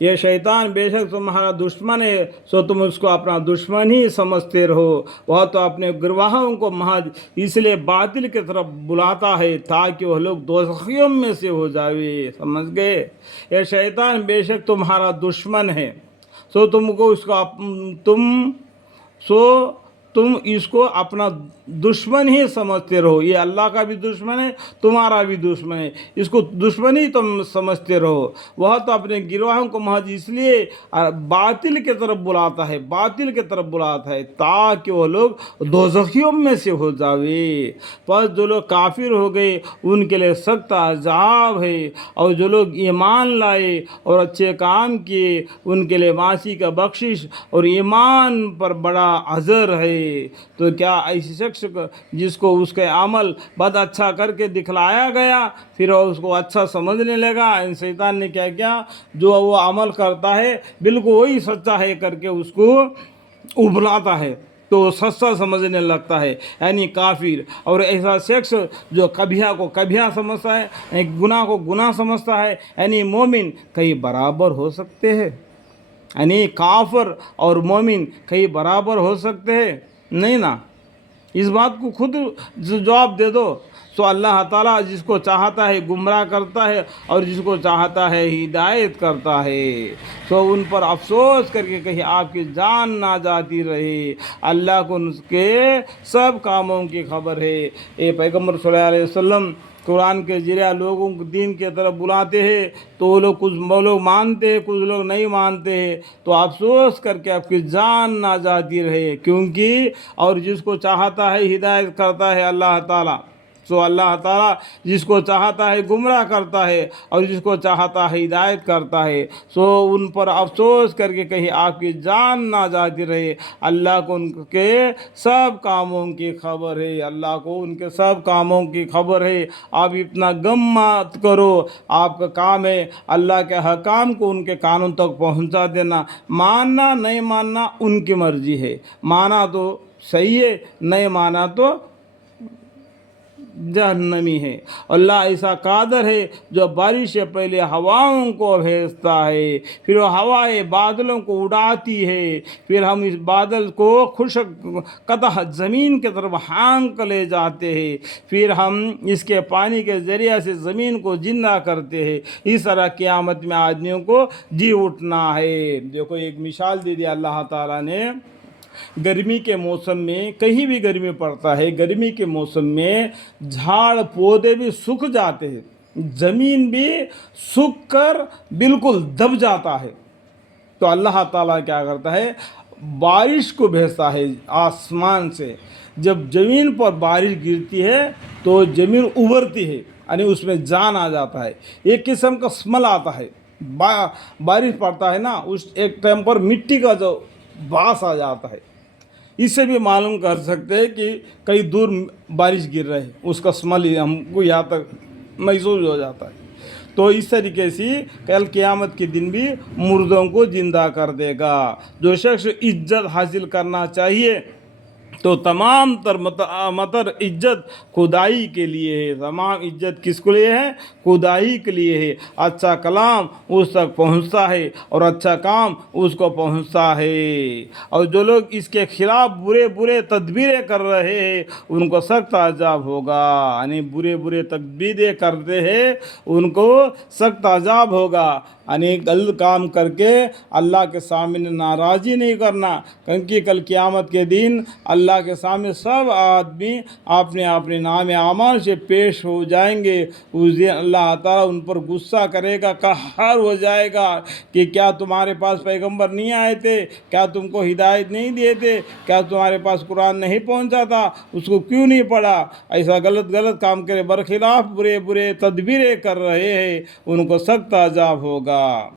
یہ शैतान बेशक तुम्हारा दुश्मन है, सो तुम उसको अपना दुश्मन ही समझते रहो। वह तो अपने गिरवाहों को महज इसलिए बातिल की तरफ बुलाता है ताकि वह लोग दोज़खियों में से हो जावे। समझ गए? ये शैतान बेशक तुम्हारा दुश्मन है, सो तुम इसको अपना दुश्मन ही समझते रहो। ये अल्लाह का भी दुश्मन है, तुम्हारा भी दुश्मन है, इसको दुश्मन ही तुम समझते रहो। वह तो अपने गिरवाहों को महज इसलिए बातिल की तरफ बुलाता है, बातिल की तरफ बुलाता है ताकि वो लोग दोज़खियों में से हो जावे। पर जो लोग काफिर हो गए उनके लिए सख्त अज़ाब है, और जो लोग ईमान लाए और अच्छे काम किए उनके लिए मासी का बख्शिश और ईमान पर बड़ा अजर है। तो क्या ऐसी शख्स जिसको उसके अमल बद अच्छा करके दिखलाया गया फिर वो उसको अच्छा समझने लगा, इन शैतान ने क्या किया, जो वो अमल करता है बिल्कुल वही सच्चा है करके उसको उबलाता है तो सच्चा समझने लगता है, यानी काफिर। और ऐसा शख्स जो कबिहा को कबिहा समझता है, गुनाह को गुनाह समझता है, यानी मोमिन कहीं बराबर हो सकते हैं? यानी काफिर और मोमिन कहीं बराबर हो सकते हैं? नहीं ना। इस बात को खुद जवाब दे दो। तो अल्लाह ताला जिसको चाहता है गुमराह करता है और जिसको चाहता है हिदायत करता है। तो उन पर अफसोस करके कहीं आपकी जान ना जाती रहे। अल्लाह को उसके सब कामों की खबर है। ये पैगम्बर सल्लल्लाहु अलैहि वसल्लम कुरान के ज़रिए लोगों को दीन की तरफ बुलाते हैं तो वो लोग मानते हैं, कुछ लोग नहीं मानते हैं। तो अफसोस करके आपकी जान ना जाती रहे, क्योंकि और जिसको चाहता है हिदायत करता है अल्लाह ताला। तो अल्लाह ताला जिसको चाहता है गुमराह करता है और जिसको चाहता है हिदायत करता है। सो उन पर अफसोस करके कहीं आपकी जान ना जाती रहे। अल्लाह को उनके सब कामों की खबर है, अल्लाह को उनके सब कामों की खबर है। आप इतना गम मत करो, आपका काम है अल्लाह के हकाम को उनके कानून तक पहुंचा देना। मानना नहीं मानना उनकी मर्जी है, माना तो सही है, नहीं माना तो जहन्नमी है। अल्लाह ऐसा कादर है जो बारिश से पहले हवाओं को भेजता है, फिर वो हवाएं बादलों को उड़ाती है, फिर हम इस बादल को खुशक कतः ज़मीन की तरफ हाँक ले जाते हैं, फिर हम इसके पानी के ज़रिए से ज़मीन को जिंदा करते हैं। इस तरह क़यामत में आदमियों को जी उठना है। देखो एक मिसाल दे दिया अल्लाह ताला ने। गर्मी के मौसम में कहीं भी गर्मी पड़ता है, गर्मी के मौसम में झाड़ पौधे भी सूख जाते हैं, ज़मीन भी सूख कर बिल्कुल दब जाता है। तो अल्लाह ताला क्या करता है, बारिश को भेजता है आसमान से। जब ज़मीन पर बारिश गिरती है तो ज़मीन उभरती है, यानी उसमें जान आ जाता है, एक किस्म का स्मेल आता है। बारिश पड़ता है ना, उस एक टाइम पर मिट्टी का जो बास आ जाता है। इससे भी मालूम कर सकते हैं कि कहीं दूर बारिश गिर रही है, उसका स्मेल हमको यहाँ तक महसूस हो जाता है। तो इस तरीके से कल क़यामत के दिन भी मुर्दों को जिंदा कर देगा। जो शख्स इज्जत हासिल करना चाहिए तो तमाम तर इज्जत खुदाई के लिए है। तमाम इज्जत किसके लिए है? खुदाई के लिए है। अच्छा कलाम उस तक पहुंचता है और अच्छा काम उसको पहुंचता है। और जो लोग इसके खिलाफ बुरे बुरे तदबीरें कर रहे हैं उनको सख्त अजाब होगा, यानी बुरे बुरे तदबीरें करते हैं उनको सख्त अजाब होगा। यानी गलत काम करके अल्लाह के सामने नाराज़ी नहीं करना, क्योंकि कल क़यामत के दिन अल्लाह के सामने सब आदमी अपने अपने नाम आमाल से पेश हो जाएंगे। उस दिन अल्लाह ताला उन पर गुस्सा करेगा, कहर हो जाएगा कि क्या तुम्हारे पास पैगंबर नहीं आए थे, क्या तुमको हिदायत नहीं दिए थे, क्या तुम्हारे पास कुरान नहीं पहुंचा था, उसको क्यों नहीं पढ़ा। ऐसा गलत काम करे बरखिलाफ़ बुरे बुरे तदबीरें कर रहे हैं उनको सख्त अजाब होगा।